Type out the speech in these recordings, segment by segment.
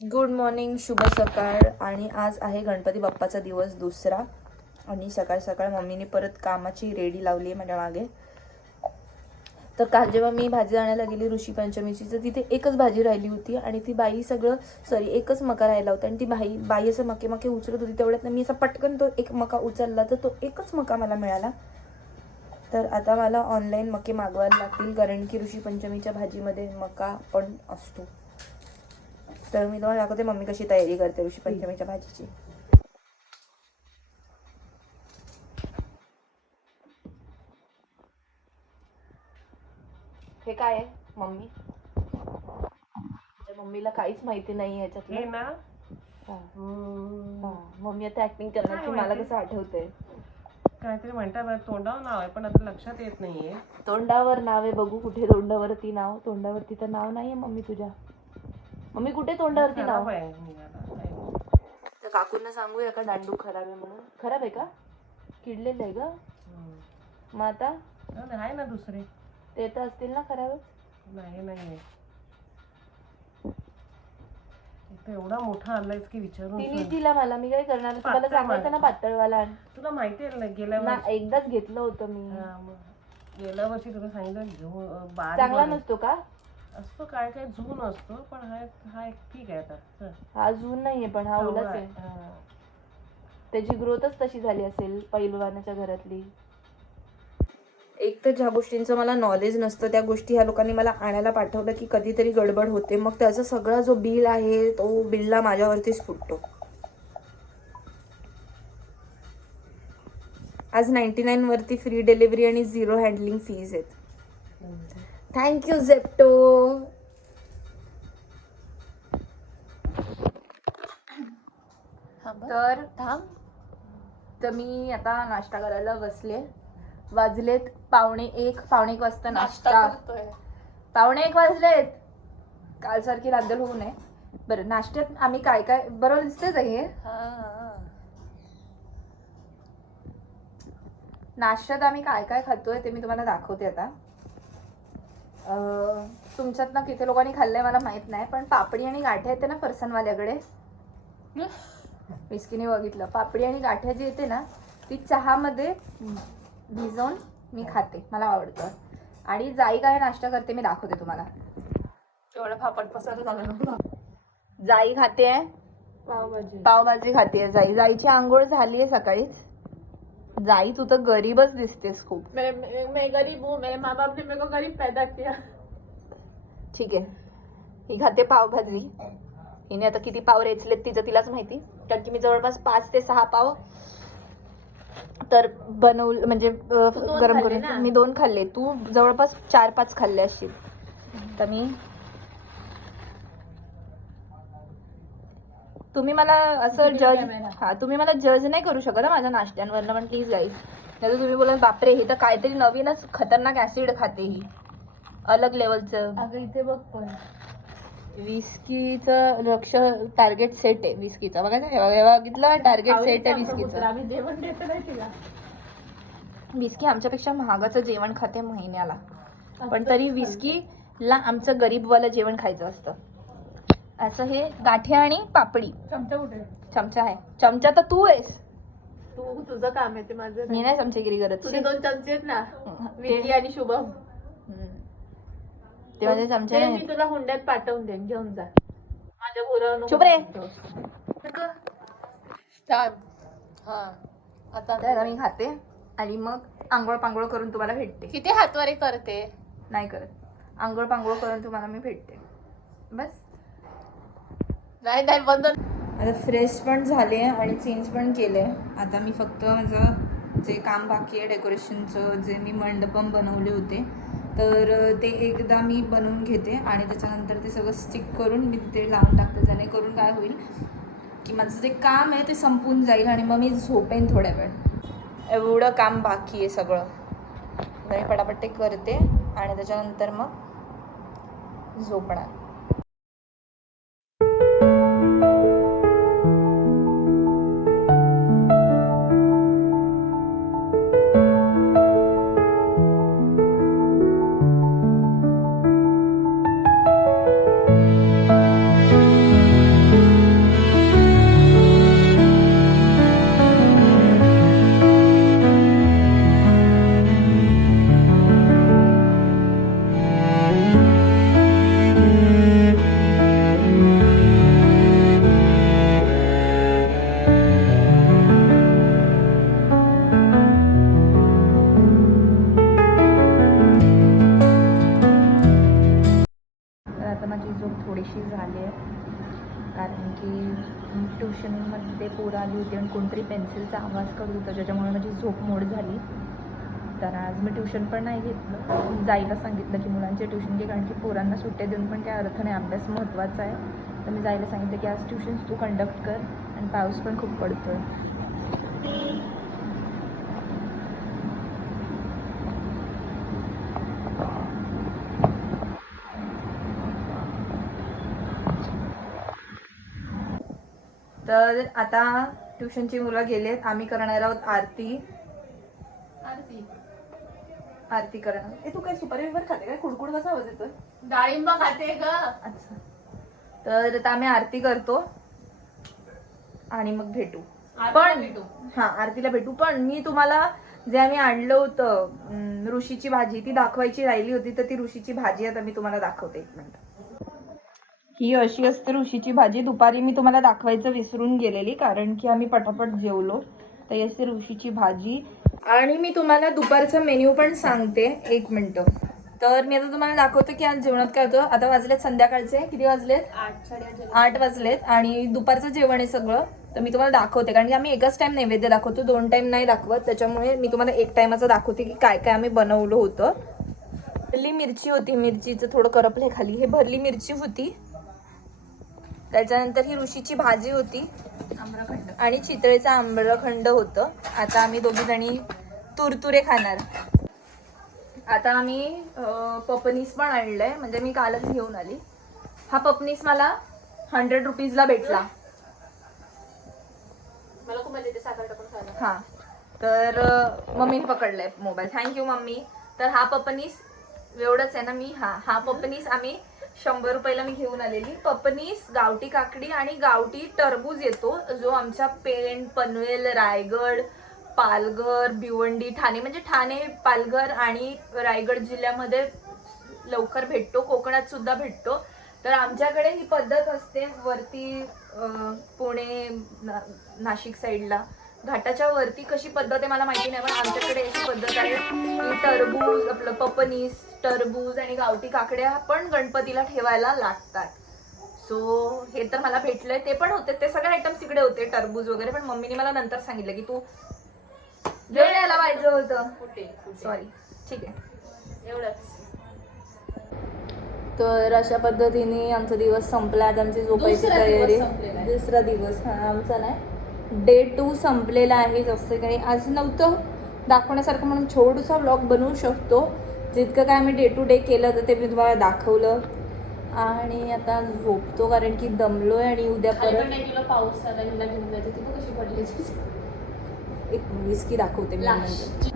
Good morning, शुभ सकाळ. आणि आज आहे गणपती बाप्पाचा दिवस दुसरा. आणि सकाळ सकाळ मम्मीने परत कामाची रेडी लावली आहे माझ्या मागे. तर काल जेव्हा मी भाजी आणायला गेली ऋषी पंचमीची, तर तिथे एकच भाजी राहिली होती आणि ती बाई एकच मका राहिला होता आणि ती बाई असं मके मके उचलत होती. तेवढ्यात मी असा पटकन तो एक मका उचलला, तर तो एकच मका मला मिळाला. तर आता मला ऑनलाईन मके मागवायला लागतील, कारण की ऋषी पंचमीच्या भाजीमध्ये मका पण असतो. तर मी तुम्हाला दाखवते मम्मी कशी तयारी करते ऋषी पंचमीच्या भाजीची. हे काय आहे मम्मी? मम्मीला काहीच माहिती नाही याच्यातलं ना. मम्मी आता ऍक्टिंग करणार की मला कसं आठवतंय. काहीतरी म्हणतात तोंडावर नाव आहे, पण आता लक्षात येत नाहीये. तोंडावर नाव आहे, बघू कुठे तोंडावरती नाव. तोंडावरती तर नाव नाहीये मम्मी तुझ्या. मम्मी कुठे तोंडावरती नाव? तर काकूंना सांगूया का दांडू खराब आहे म्हणून? खराब आहे का? किडलेलं आहे का? मग आता आहे ना दुसरे, ते तर असतील ना खराबच. नाही एवढा मोठा आणलायस की विचारून. तिने दिला मला, मी काय करणार. तुम्हाला सांगायचं ना पातळवाला आण. तुला माहिती आहे ना, गेल्या एकदाच घेतलं होतं मी. गेल्या वर्षी तुला सांगितलं चांगला नसतो का? असतो, काय काय झून असतो, पण हा एक ठीक आहे. आता हा झून नाहीये, पण हा ओलाच आहे. त्याची ग्रोथच तशी झाली असेल पैलवानाच्या घरातली. एक तर ज्या गोष्टींचं मला नॉलेज नसतं त्या गोष्टी ह्या लोकांनी मला आणायला पाठवलं की कधीतरी गडबड होते, मग त्याचा सगळा जो बिल आहे तो बिलला माझ्यावरतीच फुटतो. आज 99 वरती फ्री डिलिव्हरी आणि 0 हँडलिंग फीज आहेत. थँक्यू झेप्टो. तर मी आता नाश्ता करायला बसले. वाजलेत पावणे एक वाजता नाश्ता. पावणे एक वाजलेत. काल सारखी रांदल होऊ नये. बरं, नाश्त्यात आम्ही काय काय, बरोबर दिसतेच आहे. नाश्त्यात आम्ही काय काय खातोय ते मी तुम्हाला दाखवते आता. तुमच्यात ना किती लोकांनी खाल्लंय मला माहित नाही, पण पापडी आणि गाठ्या येते ना फरसाणवाल्याकडे. विस्कीने बघितलं, पापडी आणि गाठ्या जी येते ना ती चहामध्ये भिजवून मी खाते, मला आवडतं. आणि जाई काय नाश्ता करते मी दाखवते तुम्हाला. तेवढं फापट पसार झालं. जाई खाते पावभाजी खाते. जाईची आंघोळ झालीये सकाळीच. जाई तू तर गरीबच दिसतेस खूप. मैं गरीब हूँ, मेरे माँ बाप ने मेरे को गरीब पैदा किया. ठीक आहे, ही खाते पावभाजी. हिने आता किती पाव रेचलेत तिचं तिलाच माहिती, कारण की मी जवळपास 5 ते 6 पाव तर बनवलं, म्हणजे गरम करून. मी 2 खाल्ले, तू जवळपास 4-5 खाल्ले असतील. तर तुम्ही मला असं तुम्ही मला जज नाही करू शकत माझ्या नाश्त्यांवरनं, पण प्लीज गाईज. नाही तर तुम्ही बोला बापरे हे तर काहीतरी नवीनच खतरनाक ऍसिड खाते, ही अलग लेवलचं. अगं इथे बघ, पण विस्कीचं लक्ष टार्गेट सेट आहे विस्कीचा. बघा बघितलं, टार्गेट सेट आहे विस्कीचं. आम्ही जेवण देत नाही तिला. विस्की आमच्यापेक्षा महागाचं जेवण खाते महिन्याला, पण तरी विस्कीला आमचं गरीबवालं जेवण खायचं असतं. असं हे गाठ्या आणि पापडी. चमचा कुठे? चमचा आहे. चमचा तर तू आहेस. तुझं काम आहे ते, माझं मी नाही चमचेगिरी करत. तुझे 2 चमचे आहेत ना, विकी आणि शुभम. ते माझे चमचे नाही. मी तुला हुंड्यात पाठवून देईन, घेऊन जा. माझ्या घरावर चुप रे. आता मी खाते आणि मग आंघोळ पांघोळ करून तुम्हाला भेटते. किती हातवारे करते? नाही करत. आंघोळ पांघोळ करून तुम्हाला मी भेटते. बस. नाही बंद. आता फ्रेश पण झाले आणि चेंज पण केले. आता मी फक्त माझं जे काम बाकी आहे डेकोरेशनचं, जे मी मंडपम बनवले होते, तर ते एकदा मी बनवून घेते आणि त्याच्यानंतर ते सगळं स्टिक करून मी तिथे लावून टाकते. जेणेकरून काय होईल की माझं जे काम आहे ते संपून जाईल आणि मग मी झोपेन थोड्या वेळ. एवढं काम बाकी आहे सगळं. मी पटापट ते करते आणि त्याच्यानंतर मग झोपणार. थोडीशी झाली आहे, कारण की ट्युशनमध्ये पोरं आली होती आणि कोणतरी पेन्सिलचा आवाज करत होता, ज्याच्यामुळे माझी झोप मोड झाली. तर आज मी ट्युशन पण नाही घेतलं, जायला सांगितलं की मुलांचे ट्युशन घे, कारण की पोरांना सुट्ट्या देऊन पण काय अर्थ नाही, अभ्यास महत्त्वाचा आहे. तर मी जायला सांगितलं की आज ट्युशन्स तू कंडक्ट कर, आणि पाऊस पण खूप पडतो आहे. तर आता ट्युशनची मुलं गेलेत, आम्ही करणार आहोत आरती. आरती करणार. तू काय सुपारी बिपारी खाते काय? कुडकुड कसा आवाज येतोय? डाळिंब खाते ग. अच्छा. तर आता आम्ही आरती करतो आणि मग भेटू. हा, आरतीला भेटू. पण मी तुम्हाला जे आम्ही आणलं होतं ऋषीची भाजी, ती दाखवायची राहिली होती, तर ती ऋषीची भाजी आता मी तुम्हाला दाखवते. 1 मिनिट. ही अशी असते ऋषीची भाजी. दुपारी मी तुम्हाला दाखवायचं विसरून गेलेली, कारण की आम्ही पटापट जेवलो. तर ही असते ऋषीची भाजी. आणि मी तुम्हाला दुपारचा मेन्यू पण सांगते. 1 मिनिट. तर मी आता तुम्हाला दाखवतो की आज जेवणात काय होतं. आता वाजलेत संध्याकाळचे, किती वाजलेत? 8 वाजलेत. आणि दुपारचं जेवण आहे सगळं. तर मी तुम्हाला दाखवते, कारण की आम्ही एकच टाइम नैवेद्य दाखवतो, 2 टाइम नाही दाखवत. त्याच्यामुळे मी तुम्हाला 1 टाइमाचं दाखवते की काय काय आम्ही बनवलं होतं. भरली मिरची होती, मिरचीचं थोडं करपले खाली, हे भरली मिरची होती. त्याच्यानंतर ही ऋषीची भाजी होती, आम्रखंड, आणि चितळेचं आम्रखंड होतं. आता आम्ही दोघी जणी तुरतुरे खाणार. आता आम्ही पपनीस पण आणलंय, म्हणजे मी कालच घेऊन आली. हा पपनीस मला 100 रुपीजला भेटला. मला खूप मजा येते साखर टाकून खायला. हा, तर मम्मीने पकडलाय मोबाईल. Thank you mummy. तर हा पपनीस एवढंच आहे ना. मी हा पपनीस आम्ही 100 रुपयाला मी घेऊन आलेली. पपनीस, गावठी काकडी आणि गावठी टरबूज येतो, जो आमच्या पेण, पनवेल, रायगड, पालघर, भिवंडी, ठाणे, म्हणजे ठाणे, पालघर आणि रायगड जिल्ह्यामध्ये लवकर भेटतो. कोकणात सुद्धा भेटतो. तर आमच्याकडे ही पद्धत असते. वरती पुणे, नाशिक साईडला घाटाच्या वरती कशी पद्धत आहे मला माहिती नाही, पण आमच्याकडे अशी पद्धत आहे की टरबूज, आपलं पपनीस, टरबूज आणि गावठी काकड्या पण गणपतीला ठेवायला लागतात. सो हे तर मला भेटलंय. ते पण होते, ते सगळे आयटम्स तिकडे होते, टरबूज वगैरे. पण मम्मीने मला नंतर सांगितलं की तू जेवण यायला पाहिजे होतं. सॉरी. ठीक आहे, एवढंच. तर अशा पद्धतीने आमचा दिवस संपला. आज आमची झोपायची तयारी. दुसरा दिवस. हा, आमचा नाही, डे 2 संपलेला आहे. जास्त काही आज नव्हतं दाखवण्यासारखं, म्हणून छोटूसा व्लॉग बनवू शकतो. जितकं काय आम्ही डे टू डे केलं तर ते मी तुम्हाला दाखवलं. आणि आता झोपतो, कारण की दमलोय. आणि उद्या परत पाऊस आला, हिला घेऊन जायचं. ती कशी पडली? एक विस्की दाखवते मी नंतर.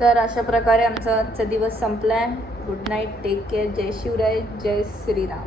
तर अशा प्रकारे आमचा आजचा दिवस संपलाय. गुड नाईट, टेक केअर, जय शिवराय, जय श्रीराम.